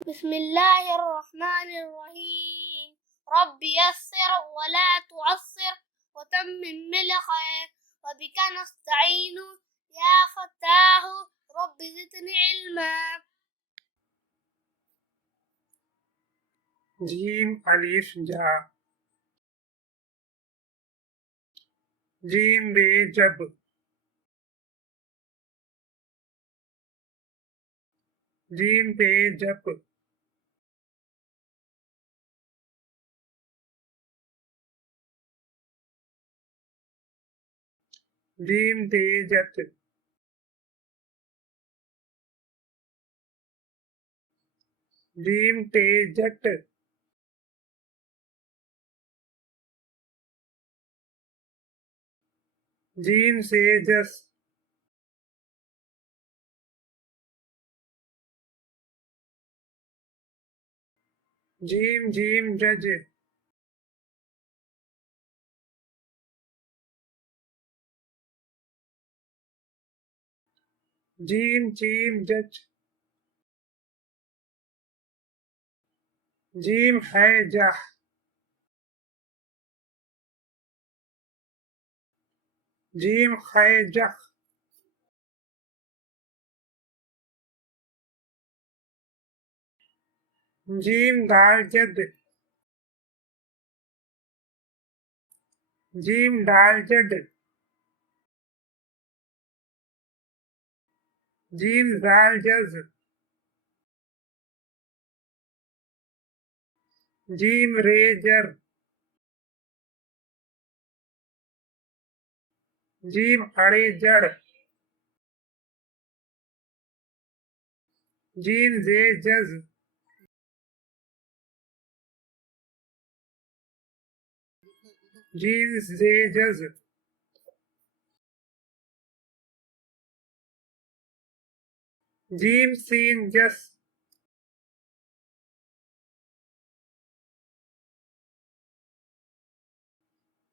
बिस्मिल्लाहिर्रहमानिर्रहीम। रब्बि यस्सिर वला तुअस्सिर वतम्मिम बिल खैर वबिका नस्तईनु या फत्ताहु रब्बि ज़िदनी इल्मा। जीम अलिफ जा। जीम बे जब। जीम पे जप। जीम ते जत। जीम ते जट। जीम से जस। जीम जीम जज। जीम चीम जच। जीम है जह। जीम है जख। जीम दाल जद। जीम दाल जड। जीम दाल जज। जीम रे जर। जीम अड़े जड़। जीम जे जज। जीम जे जज। जीम सीन जस।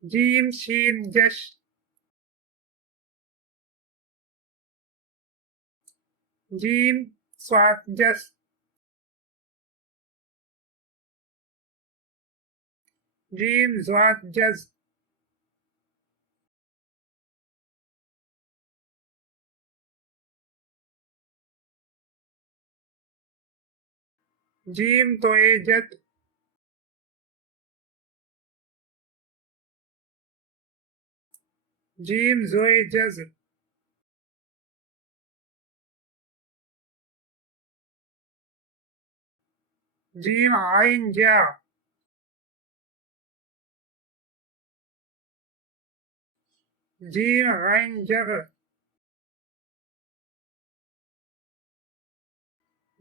जीम शीन जश। जीम स्वात जस। जीम स्वात जज। जीम तोए जत। जीम जोए जज। जीम आइन जा। जीम आइन जग।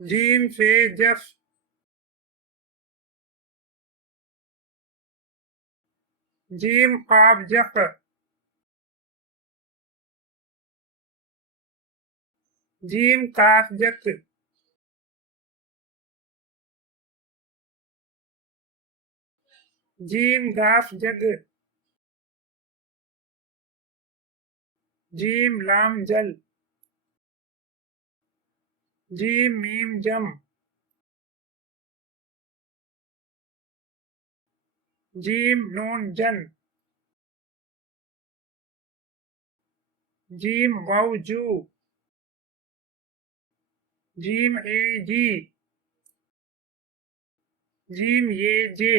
जीम फे जफ। जीम काफ जफ। जीम काफ जक। जीम गाफ जग। जीम लाम जल। जीम मीम जम। जीम नून जन। जीम वाउ जू। जीम ए जी। जीम ये जे।